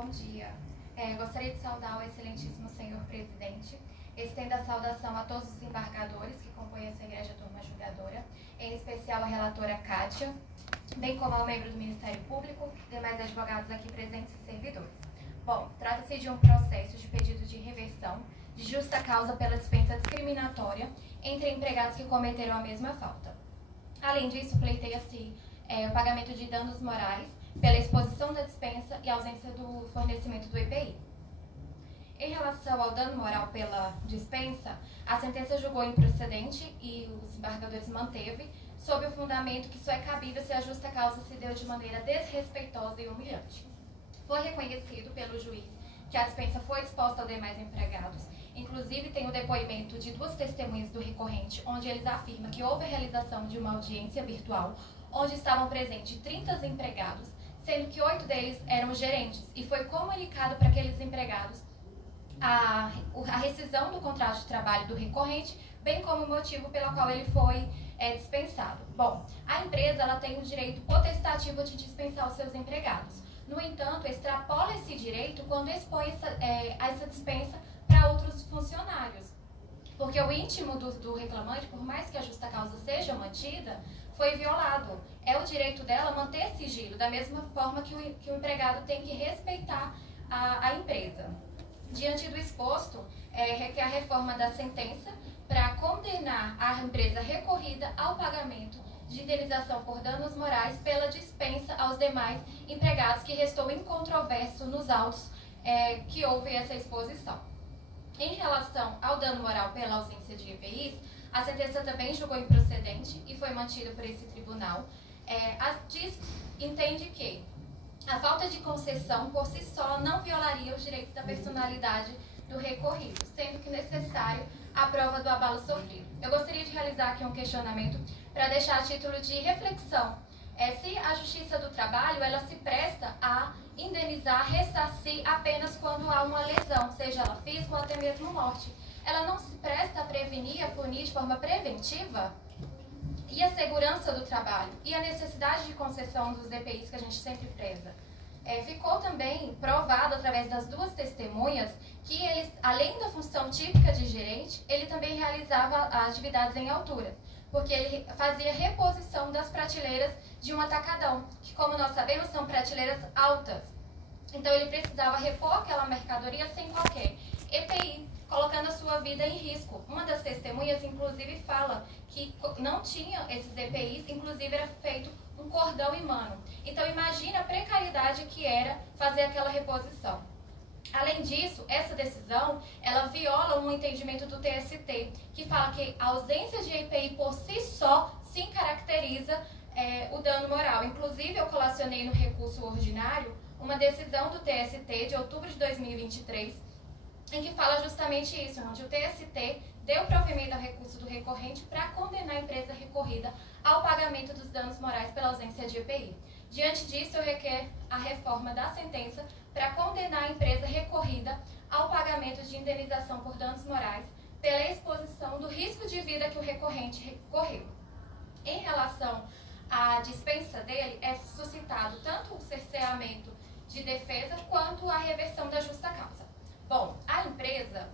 Bom dia. Gostaria de saudar o excelentíssimo senhor presidente. Estendo a saudação a todos os embargadores que compõem essa igreja turma julgadora, em especial a relatora Kátia, bem como ao membro do Ministério Público, demais advogados aqui presentes e servidores. Bom, trata-se de um processo de pedido de reversão de justa causa pela dispensa discriminatória entre empregados que cometeram a mesma falta. Além disso, pleiteia-se o pagamento de danos morais pela exposição da dispensa e ausência do fornecimento do EPI. Em relação ao dano moral pela dispensa, a sentença julgou improcedente e os embargadores manteve, sob o fundamento que só é cabível se a justa causa se deu de maneira desrespeitosa e humilhante. Foi reconhecido pelo juiz que a dispensa foi exposta aos demais empregados. Inclusive, tem o depoimento de duas testemunhas do recorrente, onde eles afirmam que houve a realização de uma audiência virtual, onde estavam presentes 30 empregados, sendo que 8 deles eram gerentes, e foi comunicado para aqueles empregados a rescisão do contrato de trabalho do recorrente, bem como o motivo pelo qual ele foi dispensado. Bom, a empresa ela tem o direito potestativo de dispensar os seus empregados. No entanto, extrapola esse direito quando expõe essa dispensa para outros funcionários. Porque o íntimo do reclamante, por mais que a justa causa seja mantida, foi violado. É o direito dela manter sigilo, da mesma forma que o empregado tem que respeitar a empresa. Diante do exposto, requer a reforma da sentença para condenar a empresa recorrida ao pagamento de indenização por danos morais pela dispensa aos demais empregados, que restou incontroverso nos autos que houve essa exposição. Em relação ao dano moral pela ausência de EPIs, a sentença também julgou improcedente e foi mantida por esse tribunal. Entende que a falta de concessão por si só não violaria os direitos da personalidade do recorrido, sendo que necessário a prova do abalo sofrido. Eu gostaria de realizar aqui um questionamento para deixar a título de reflexão. Se a Justiça do Trabalho ela se presta a indenizar, ressarcir apenas quando há uma lesão, seja ela física ou até mesmo morte. Ela não se presta a prevenir, a punir de forma preventiva? E a segurança do trabalho? E a necessidade de concessão dos EPIs que a gente sempre preza? Ficou também provado através das duas testemunhas que ele, além da função típica de gerente, ele também realizava atividades em alturas, porque ele fazia reposição das prateleiras de um atacadão, que, como nós sabemos, são prateleiras altas. Então ele precisava repor aquela mercadoria sem qualquer EPI, colocando a sua vida em risco. Uma das testemunhas, inclusive, fala que não tinha esses EPIs, inclusive era feito um cordão imã. Então imagina a precariedade que era fazer aquela reposição. Além disso, essa decisão, ela viola um entendimento do TST, que fala que a ausência de EPI por si só sim caracteriza o dano moral. Inclusive, eu colacionei no recurso ordinário uma decisão do TST de outubro de 2023, em que fala justamente isso, onde o TST deu provimento ao recurso do recorrente para condenar a empresa recorrida ao pagamento dos danos morais pela ausência de EPI. Diante disso, eu requer a reforma da sentença para condenar a empresa recorrida ao pagamento de indenização por danos morais pela exposição do risco de vida que o recorrente correu. Em relação à dispensa dele, é suscitado tanto o cerceamento de defesa quanto a reversão da justa causa. Bom, a empresa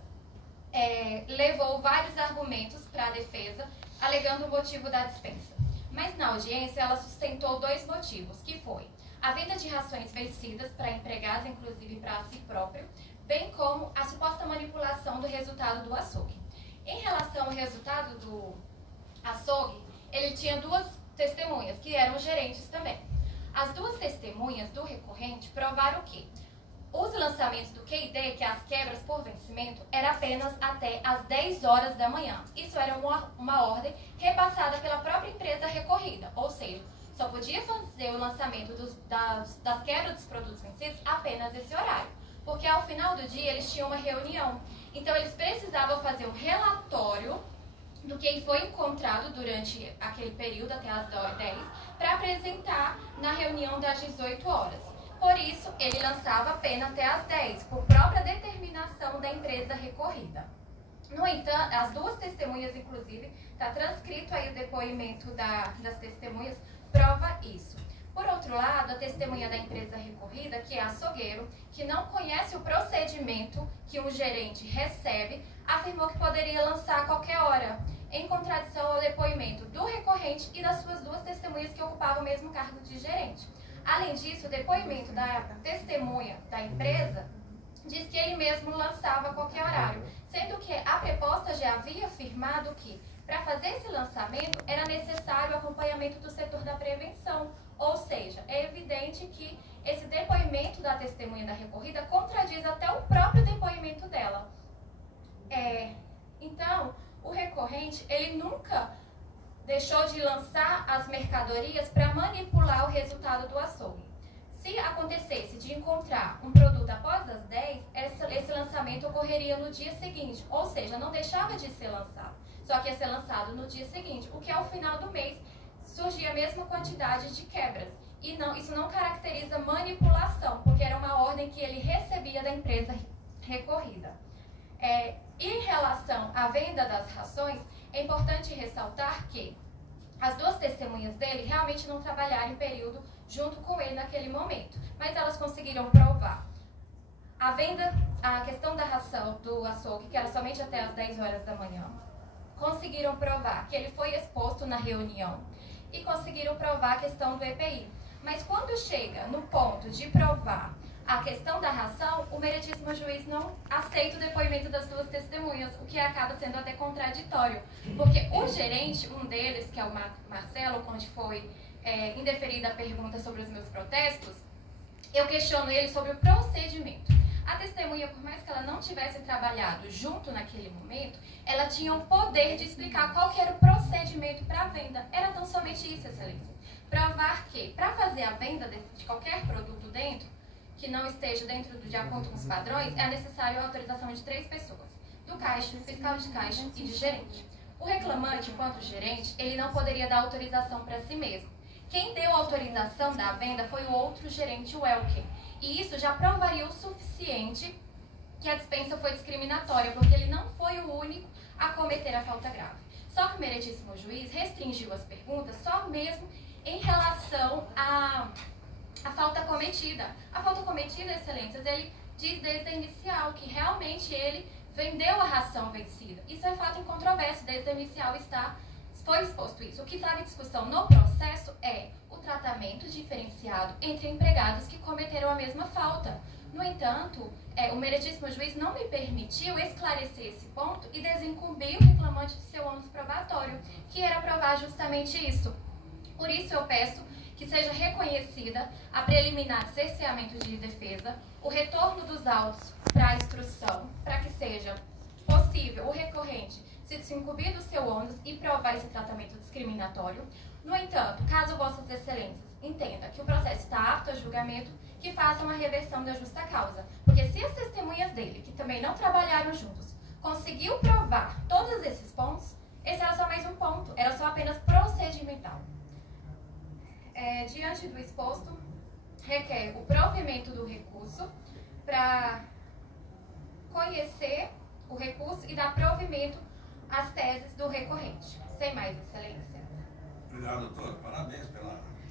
levou vários argumentos para a defesa, alegando o motivo da dispensa. Mas na audiência ela sustentou 2 motivos, que foi a venda de rações vencidas para empregados, inclusive para si próprio, bem como a suposta manipulação do resultado do açougue. Em relação ao resultado do açougue, ele tinha 2 testemunhas, que eram gerentes também. As 2 testemunhas do recorrente provaram que os lançamentos do QID, que é as quebras por vencimento, era apenas até às 10 horas da manhã. Isso era uma ordem repassada pela própria empresa recorrida, ou seja, só podia fazer o lançamento das quebras dos produtos vencidos apenas esse horário, porque ao final do dia eles tinham uma reunião. Então eles precisavam fazer um relatório do que foi encontrado durante aquele período até às 10 para apresentar na reunião das 18 horas. Por isso, ele lançava a pena até às 10, por própria determinação da empresa recorrida. No entanto, as 2 testemunhas, inclusive, está transcrito aí o depoimento das testemunhas, prova isso. Por outro lado, a testemunha da empresa recorrida, que é açougueiro, que não conhece o procedimento que um gerente recebe, afirmou que poderia lançar a qualquer hora, em contradição ao depoimento do recorrente e das suas duas testemunhas que ocupavam o mesmo cargo de gerente. Além disso, o depoimento da testemunha da empresa diz que ele mesmo lançava a qualquer horário, sendo que a preposta já havia afirmado que, para fazer esse lançamento, era necessário o acompanhamento do setor da prevenção. Ou seja, é evidente que esse depoimento da testemunha da recorrida contradiz até o próprio depoimento dela. Então, o recorrente, ele nunca deixou de lançar as mercadorias para manipular o resultado do açougue. Se acontecesse de encontrar um produto após as 10, esse lançamento ocorreria no dia seguinte, ou seja, não deixava de ser lançado, só que ia ser lançado no dia seguinte, o que ao final do mês surgia a mesma quantidade de quebras. E isso não caracteriza manipulação, porque era uma ordem que ele recebia da empresa recorrida. Em relação à venda das rações, é importante ressaltar que as duas testemunhas dele realmente não trabalharam em período junto com ele naquele momento, mas elas conseguiram provar a questão da ração do açougue, que era somente até as 10 horas da manhã, conseguiram provar que ele foi exposto na reunião e conseguiram provar a questão do EPI. Mas quando chega no ponto de provar a questão da ração, o meritíssimo juiz não aceita o depoimento das duas testemunhas, o que acaba sendo até contraditório. Porque o gerente, um deles, que é o Marcelo, onde foi indeferida a pergunta sobre os meus protestos, eu questiono ele sobre o procedimento. A testemunha, por mais que ela não tivesse trabalhado junto naquele momento, ela tinha o poder de explicar qual que era o procedimento para a venda. Era tão somente isso, excelência. Provar que, para fazer a venda de qualquer produto que não esteja de acordo com os padrões, é necessário a autorização de 3 pessoas, do caixa, do fiscal de caixa e de gerente. O reclamante, enquanto gerente, ele não poderia dar autorização para si mesmo. Quem deu a autorização da venda foi o outro gerente, o Elker. E isso já provaria o suficiente que a dispensa foi discriminatória, porque ele não foi o único a cometer a falta grave. Só que o meritíssimo juiz restringiu as perguntas só mesmo em relação à falta cometida. A falta cometida, excelências, ele diz desde a inicial que realmente ele vendeu a ração vencida. Isso é fato incontroverso, desde a inicial foi exposto isso. O que estava em discussão no processo é o tratamento diferenciado entre empregados que cometeram a mesma falta. No entanto, o meritíssimo juiz não me permitiu esclarecer esse ponto e desincumbir o reclamante de seu ônus probatório, que era provar justamente isso. Por isso eu peço que seja reconhecida a preliminar de cerceamento de defesa, o retorno dos autos para a instrução, para que seja possível o recorrente se desincumbir do seu ônus e provar esse tratamento discriminatório. No entanto, caso Vossas Excelências entenda que o processo está apto a julgamento, que façam a reversão da justa causa. Porque se as testemunhas dele, que também não trabalharam juntos, conseguiu provar todos esses pontos, esse era só mais um ponto, era só apenas procedimental. Diante do exposto, requer o provimento do recurso para conhecer o recurso e dar provimento às teses do recorrente. Sem mais, excelência. Obrigado, doutor. Parabéns pela